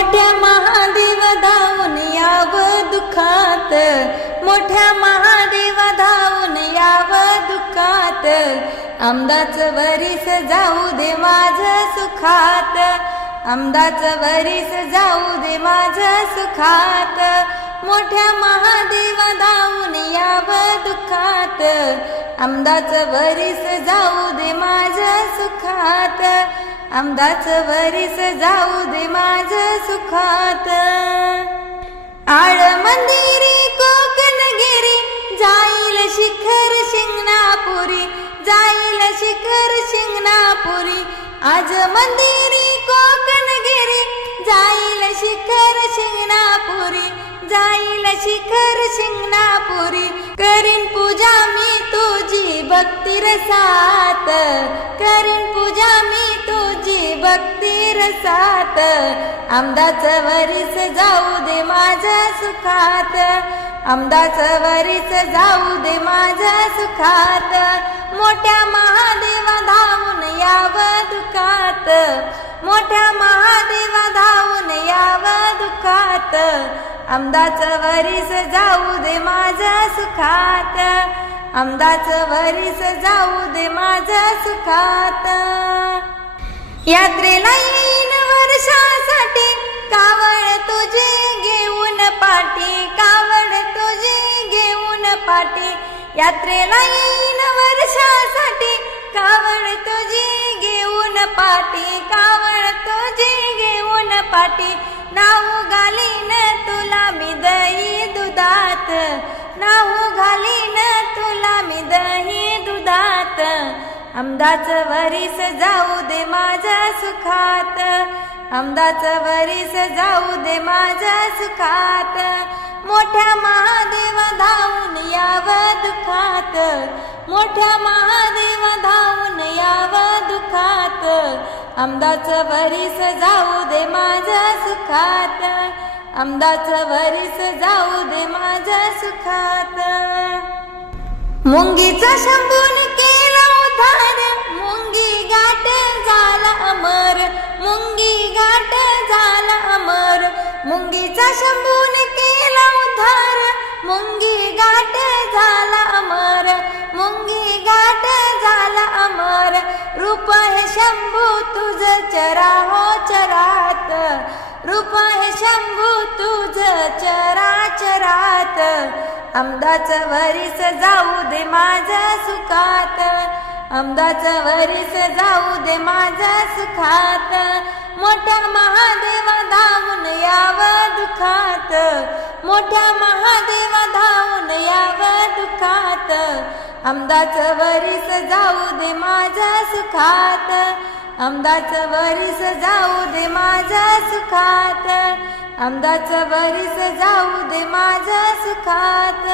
मोठ्या महादेव धावून याव दुःखात, मोठ्या महादेव धावून याव दुःखात, आमदाचं वरीस जाऊ दे माझं सुखात, आमदाचं वरीस जाऊ दे माझं सुखात, मोठ्या महादेव धावून याव दुःखात, आमदाचं वरीस जाऊ दे माझं सुखात, आमदाचं वरीस जाऊ दे माझं सुखात. आळमंदिरी कोकणगिरी जाईल शिखर शिंगणापुरी, जाईल शिखर शिंगणापुरी, आज मंदिरी कोकणगिरी जाईल शिखर शिंगणापुरी, जाईल शिखर शिंगणापुरी, करीन पूजा मी तुझी भक्ती रसात, करीन पूजा मी तुझी भक्ती रसात, आमदाचं वरीस जाऊ दे माझ्या सुखात, आमदाचं वरीस जाऊ दे माझ्या सुखात, मोठ्या महादेव धावून याव दुःखात, मोठ्या महादेव धावून याव दुःखात, आमदाचं वरीस जाऊ दे माझ्या सुखात, आमदाचं वरीस जाऊ दे माझ्या सुखात. यात्रेला येईन वर्षासाठी कावड तुझी घेऊन पाठी, कावड तुझी घेऊन पाठी, यात्रेला येईन वर्षासाठी कावड तुझी घेऊन पाठी, कावड तुझी घेऊन पाठी, नाऊ घालीन तुला मी दही दुधात, नाऊ घालीन तुला मी दही दुधात, आमदाचं वरीस जाऊ दे माझ्या सुखात, आमदाचं वरीस जाऊ दे माझ्या सुखात, मोठ्या महादेव धावून याव दुःखात, मोठ्या महादेव धावून याव दुःखात, आमदाचं वरीस जाऊ दे माझ्या सुखात, आमदाचं वरीस जाऊ दे माझ्या सुखात. मुंगीचा शंभून केला उद्धार, मुंगी गाठ झाला अमर, मुंगी गाठ झाला अमर, मुंगीचा शंभून केला उद्धार, मुंगी गाठ झाला अमर, मुंगी गाठ झाला अमर, रूप हे शंभू तुझ चरा हो चरात, रूप हे शंभू तुझ चरा चरात, आमदाचं वरीस जाऊ दे माझ्या सुखात, आमदाचं वरीस जाऊ दे माझ्या सुखात, मोठ्या महादेव धावून याव दुःखात, मोठ्या महादेव धावून याव दुःखात, आमदाचं वरीस जाऊ दे माझ्या सुखात, आमदाचं वरीस जाऊ दे माझ्या सुखात, आमदाचं वरीस जाऊ दे माझ्या सुखात.